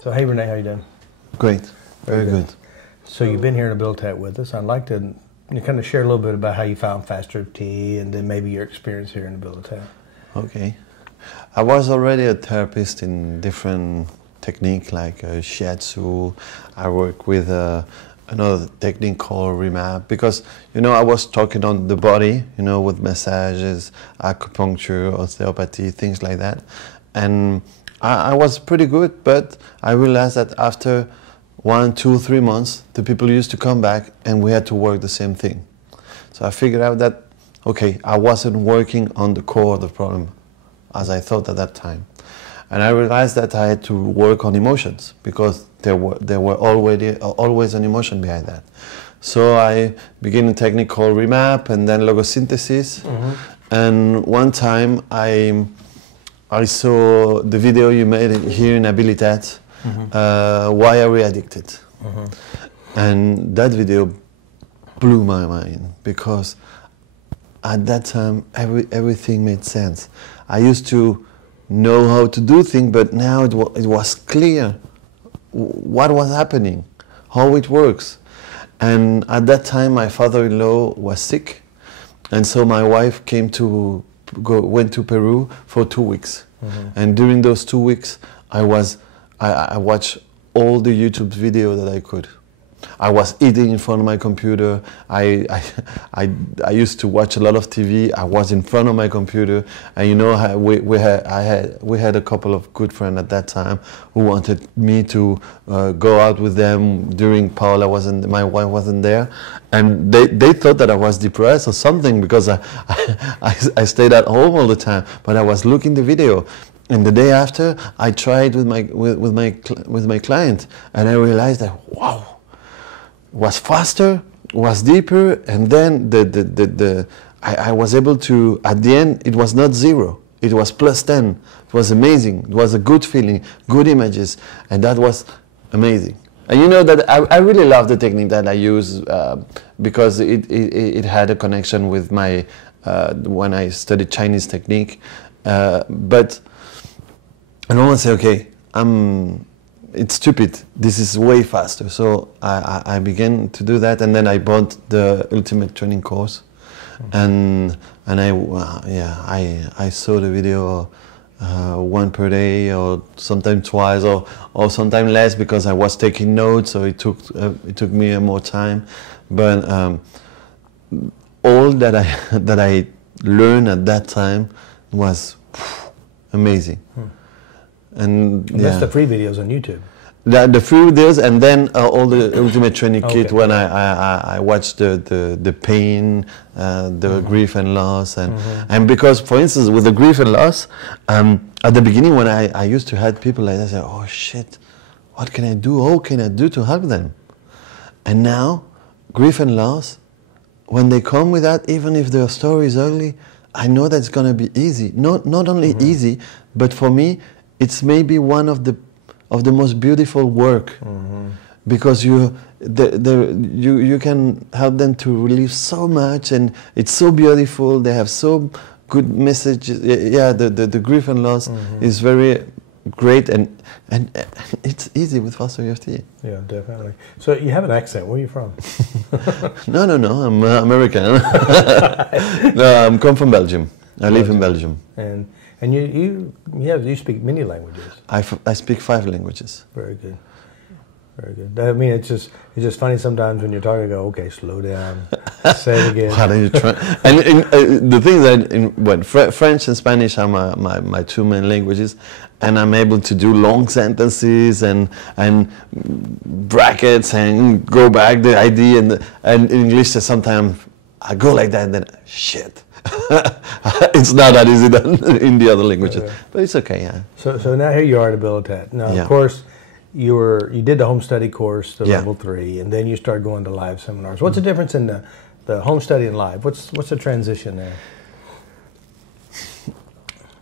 So hey Rene, how you doing? Great, very good. So you've been here in Abilitat with us. I'd like to kind of share a little bit about how you found FasterEFT and then maybe your experience here in Abilitat. Okay. I was already a therapist in different technique like shiatsu. I work with another technique called remap because, you know, I was talking on the body, you know, with massages, acupuncture, osteopathy, things like that. And I was pretty good, but I realized that after 1, 2, 3 months, the people used to come back and we had to work the same thing. So I figured out that, okay, I wasn't working on the core of the problem as I thought at that time. And I realized that I had to work on emotions because there were always an emotion behind that. So I began a technique called remap and then logosynthesis. Mm-hmm. And one time I saw the video you made here in Abilitat, mm-hmm. Why Are We Addicted? Mm-hmm. And that video blew my mind because at that time everything made sense. I used to know how to do things, but now it was clear what was happening, how it works. And at that time my father-in-law was sick, and so my wife went to Peru for 2 weeks. Mm-hmm. And during those 2 weeks I watched all the YouTube videos that I could. I was eating in front of my computer. I used to watch a lot of TV. I was in front of my computer, and you know, we had a couple of good friends at that time who wanted me to go out with them during my wife wasn't there, and they thought that I was depressed or something because I stayed at home all the time. But I was looking the video. And the day after, I tried with my client, and I realized that wow. Was faster, was deeper, and then I was able to, at the end, it was not 0, it was +10. It was amazing. It was a good feeling, good images, and that was amazing. And you know that I really love the technique that I use because it had a connection with my, when I studied Chinese technique. But I don't want to say, okay, it's stupid, this is way faster. So I began to do that, and then I bought the ultimate training course. And I saw the video 1 per day, or sometimes twice, or sometimes less because I was taking notes, so it took me more time. But all that I learned at that time was amazing. And that's the free videos on YouTube. The free videos, and then all the ultimate training kit. When I watched the pain, the grief and loss, and because, for instance, with the grief and loss, at the beginning when I used to have people like that say, oh shit, what can I do? How can I do to help them? And now, grief and loss, when they come with that, even if their story is ugly, I know that it's gonna be easy. Not only easy, but for me, it's maybe one of the most beautiful work, because you can help them to relieve so much, and it's so beautiful. They have so good messages. Yeah, the grief and loss is very great, and it's easy with Faster EFT. Yeah, definitely. So you have an accent. Where are you from? No, I'm American. No, I'm come from Belgium. I live in Belgium. And you speak many languages. I speak 5 languages. Very good, very good. I mean, it's just funny sometimes when you're talking. I go, okay, slow down, say it again. Why don't you try? And the thing that French and Spanish are my 2 main languages, and I'm able to do long sentences and brackets and go back the idea, and in English sometimes I go like that and then shit. It's not that easy than in the other languages, but it's okay. Yeah. So now here you are at Abilitat. Now, of course, you did the home study course, the level 3, and then you started going to live seminars. What's the difference in the home study and live? What's the transition there?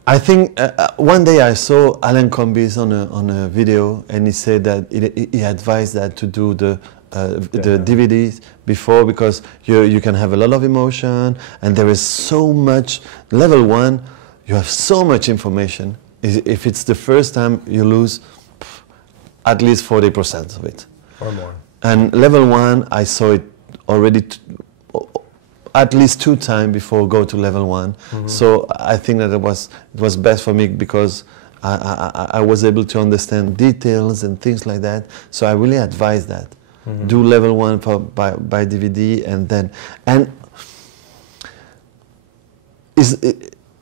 I think one day I saw Alan Combies on a video, and he said that he advised that to do the DVDs before, because you can have a lot of emotion, and there is so much. Level 1, you have so much information. If it's the first time you lose, at least 40% of it. Or more. And level 1, I saw it already at least 2 times before go to level 1. So I think that it was best for me because I was able to understand details and things like that. So I really advise that. Do level 1 by DVD, and then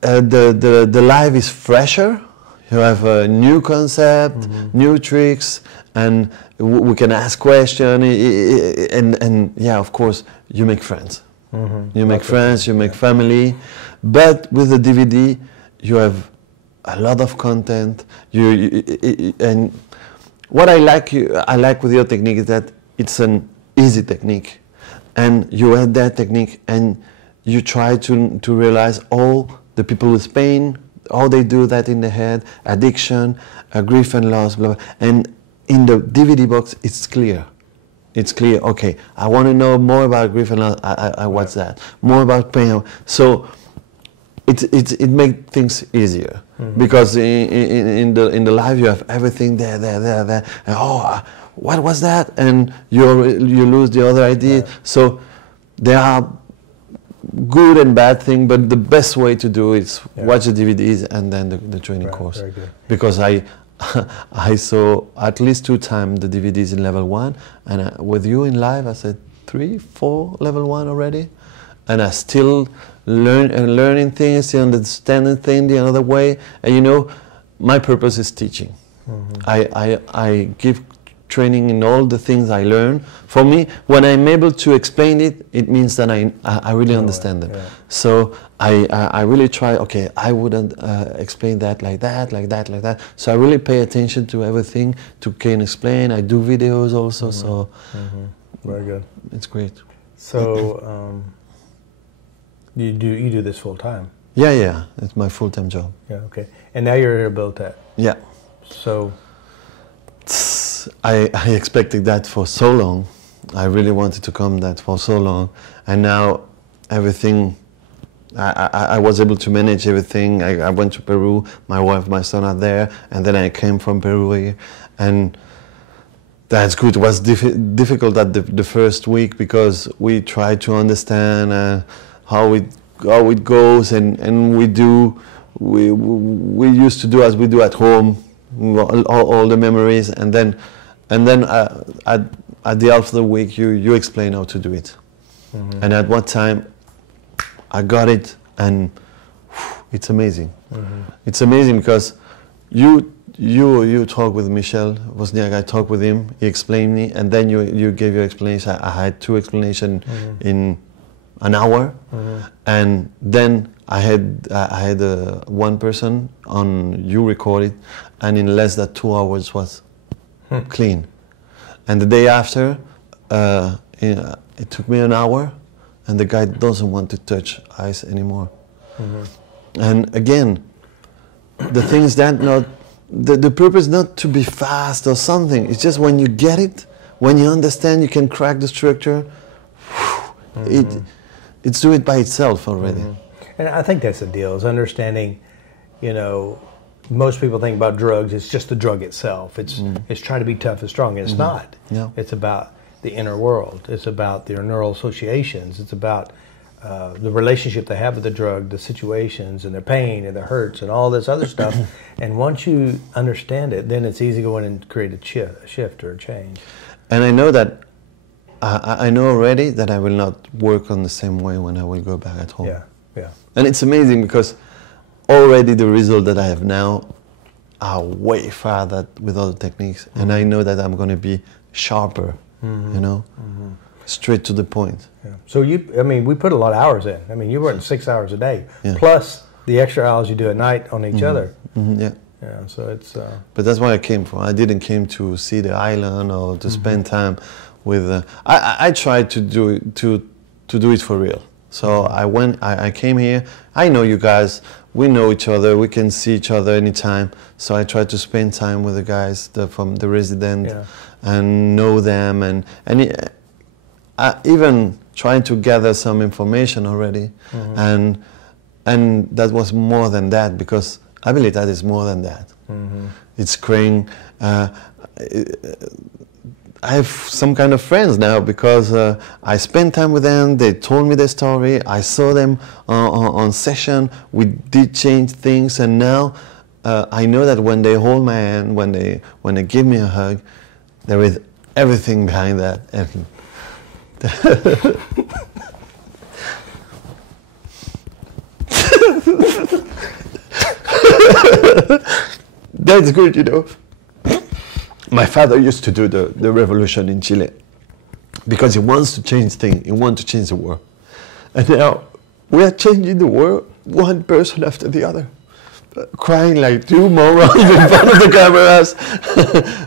the live is fresher. You have a new concept, new tricks, and we can ask questions, and yeah, of course, you make friends. You make friends, you make family, but with the DVD, you have a lot of content. And what I like with your technique is that it's an easy technique, and you add that technique, and you try to realize all the people with pain, how they do that in the head, addiction, grief and loss, blah, blah. And in the DVD box, it's clear. It's clear, okay, I want to know more about grief and loss, I watch that. More about pain. So it makes things easier. Because in the live you have everything there. And, oh, what was that? And you lose the other idea. Right. So there are good and bad thing, but the best way to do is watch the DVDs and then the training course. Very good. Because I saw at least 2 times the DVDs in level 1, and with you in live I said 3, 4 level 1 already, and I still learning things, still understanding things the other way. And you know, my purpose is teaching. I give training in all the things I learn. For me, when I'm able to explain it, it means that I really understand them. Yeah. So I really try, okay, I wouldn't explain that like that. So I really pay attention to everything to can explain. I do videos also, so very good. It's great. So you do this full time? Yeah, it's my full-time job. Yeah, okay. And now you're a rehabilitator? Yeah. So I expected that for so long. I really wanted to come that for so long, and now everything, I was able to manage everything. I went to Peru, my wife, my son are there, and then I came from Peru here, and that's good. It was difficult at the first week because we tried to understand how it goes, and we used to do as we do at home, all the memories, and then at the end of the week you explain how to do it. And at one time I got it, and it's amazing. It's amazing because you talk with Michel Wozniak, I talk with him, he explained me, and then you gave your explanation. I had 2 explanations in an hour, and then I had one person on you recorded, and in less than 2 hours was clean. And the day after, it took me an hour, and the guy doesn't want to touch ice anymore. And again, the thing is that the purpose not to be fast or something. It's just when you get it, when you understand, you can crack the structure. It's do it by itself already. And I think that's the deal, is understanding, you know, most people think about drugs, it's just the drug itself. It's trying to be tough and strong, and it's not. Yeah. It's about the inner world. It's about their neural associations. It's about the relationship they have with the drug, the situations, and their pain, and their hurts, and all this other stuff. And once you understand it, then it's easy to go in and create a shift or a change. And I know that I know already that I will not work on the same way when I will go back at home. Yeah. And it's amazing because already the results that I have now are way farther with other techniques, and I know that I'm going to be sharper, you know, straight to the point. Yeah. So we put a lot of hours in. I mean, you work 6 hours a day, plus the extra hours you do at night on each other. Yeah, so it's. But that's why I came for. I didn't came to see the island or to spend time with. I tried to do it for real. So I came here. I know you guys. We know each other. We can see each other anytime. So I tried to spend time with the guys from the resident and know them, and even trying to gather some information already. And that was more than that, because I believe that is more than that. It's crying. I have some kind of friends now because I spent time with them. They told me their story. I saw them on session. We did change things, and now I know that when they hold my hand, when they give me a hug, there is everything behind that. And that's good, you know. My father used to do the revolution in Chile because he wants to change things. He wants to change the world. And now we are changing the world, one person after the other, crying like two morons in front of the cameras.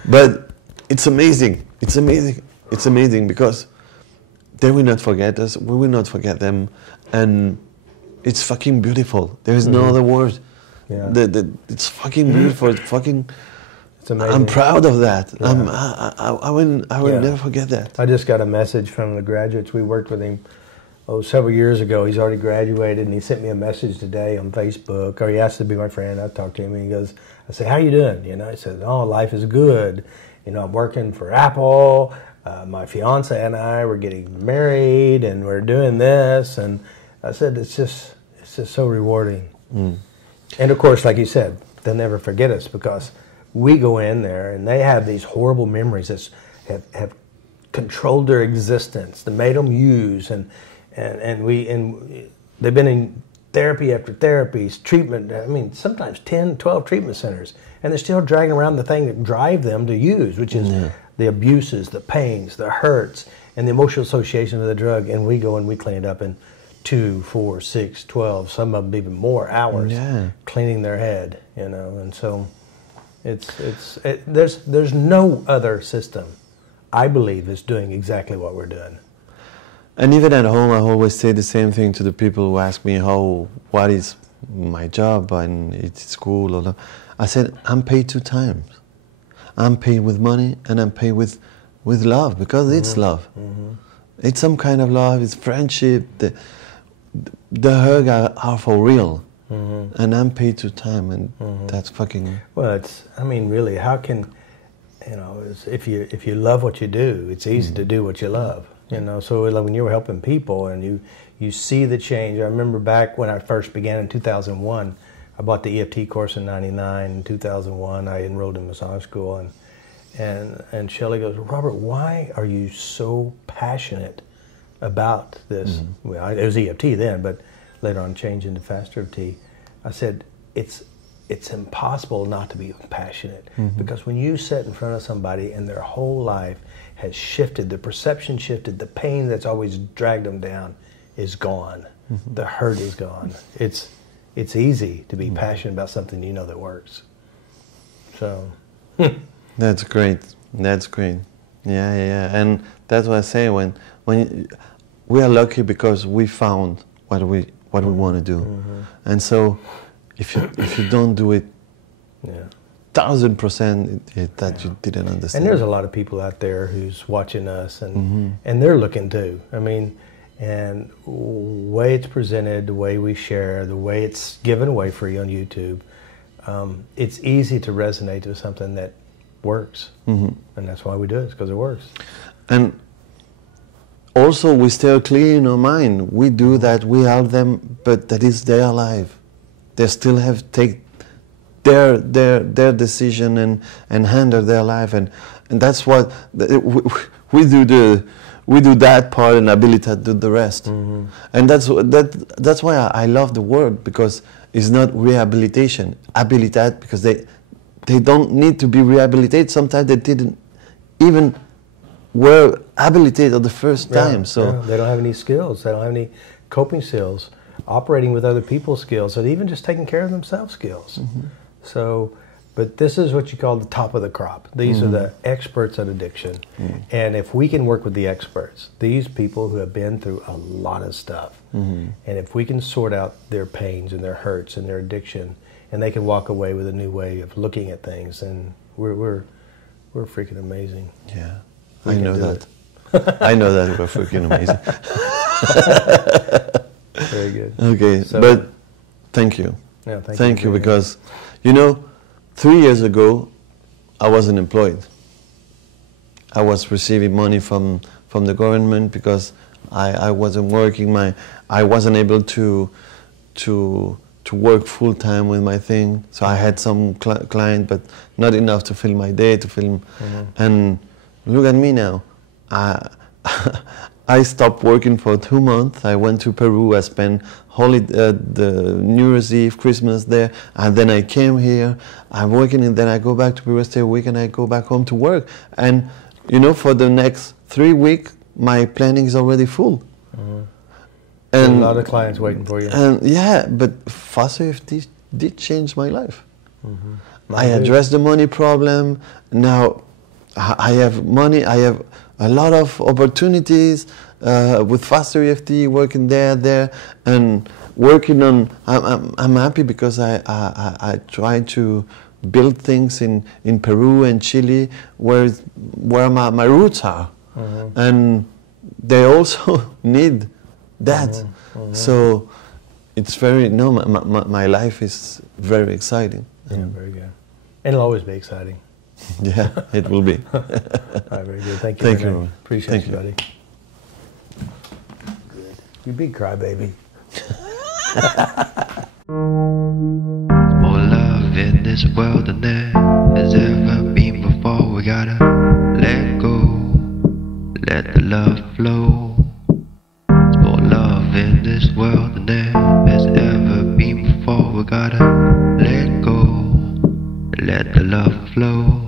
But it's amazing. It's amazing. It's amazing because they will not forget us. We will not forget them. And it's fucking beautiful. There is no other word. Yeah. It's fucking beautiful. It's fucking... I'm proud of that. Yeah. I will never forget that. I just got a message from the graduates. We worked with him several years ago. He's already graduated, and he sent me a message today on Facebook. Or he asked to be my friend. I talked to him, and he goes, I said, "How you doing?" You know, he said, "Oh, life is good. You know, I'm working for Apple. My fiance and I were getting married, and we're doing this." And I said, "It's just so rewarding." And of course, like you said, they'll never forget us because we go in there and they have these horrible memories that have controlled their existence, that made them use, and they've been in therapy after therapy, treatment. I mean, sometimes 10, 12 treatment centers, and they're still dragging around the thing that drive them to use, which is the abuses, the pains, the hurts, and the emotional association with the drug. And we go and we clean it up in 2, 4, 6, 12, some of them even more hours, cleaning their head, you know, and so. There's no other system, I believe, that's doing exactly what we're doing. And even at home, I always say the same thing to the people who ask me what is my job and it's school or I said I'm paid 2 times. I'm paid with money and I'm paid with love because it's love. It's some kind of love. It's friendship. The hug are for real. And I'm paid 2 times, and that's fucking... Well, I mean, really, how can, you know, if you love what you do, it's easy to do what you love, you know. So like when you were helping people and you see the change. I remember back when I first began in 2001, I bought the EFT course in '99. In 2001, I enrolled in massage school, and Shelley goes, "Robert, why are you so passionate about this?" Well, it was EFT then, but later on changed into Faster EFT. I said, it's impossible not to be passionate because when you sit in front of somebody and their whole life has shifted, the perception shifted, the pain that's always dragged them down is gone. The hurt is gone. It's easy to be passionate about something you know that works. So. That's great. That's great. Yeah. And that's what I say when we are lucky because we found what we want to do, and so if you don't do it, 1000% that you didn't understand. And there's a lot of people out there who's watching us, and they're looking too. I mean, and the way it's presented, the way we share, the way it's given away free on YouTube, it's easy to resonate with something that works, and that's why we do it. It's because it works. And also, we stay clear in our mind. We do that, we help them, but that is their life. They still have to take their decision and handle their life, and that's what we do that part, and Habilitat do the rest. And that's why I love the word, because it's not rehabilitation. Habilitat, because they don't need to be rehabilitated. Sometimes they didn't even were habilitated the first time. So they don't have any skills. They don't have any coping skills, operating with other people's skills, and even just taking care of themselves skills. So, but this is what you call the top of the crop. These are the experts at addiction. And if we can work with the experts, these people who have been through a lot of stuff, and if we can sort out their pains and their hurts and their addiction, and they can walk away with a new way of looking at things, and we're freaking amazing. Yeah. I know that. I know that we're freaking amazing. Very good. Okay, so, but thank you. Yeah, thank you because, you know, 3 years ago, I wasn't employed. I was receiving money from the government because I wasn't working. I wasn't able to work full time with my thing. So I had some client, but not enough to fill my day, to fill. And look at me now. I stopped working for 2 months. I went to Peru. I spent the New Year's Eve, Christmas there, and then I came here. I'm working, and then I go back to Peru, stay a week, and I go back home to work. And you know, for the next 3 weeks, my planning is already full. And a lot of clients waiting for you. And yeah, but FasterEFT did change my life. I addressed the money problem. Now I have money. I have a lot of opportunities with FasterEFT, working there, and working on. I'm happy because I try to build things in Peru and Chile where my roots are, and they also need that. So it's very my life is very exciting. Yeah, very good. And it'll always be exciting. Yeah, it will be. All right, very good. Thank you. Thank you. Appreciate you, buddy. Good. You big crybaby. More love in this world than there has ever been before. We gotta let go, let the love flow. There's more love in this world than there has ever been before. We gotta let go, let the love flow.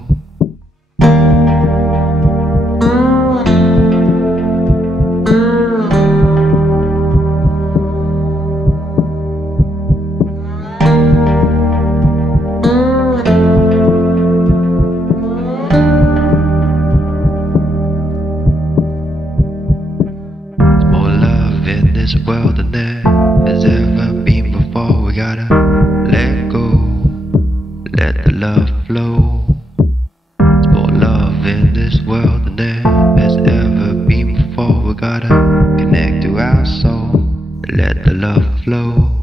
This world than there has ever been before. We gotta let go, let the love flow. There's more love in this world than there has ever been before. We gotta connect to our soul, let the love flow.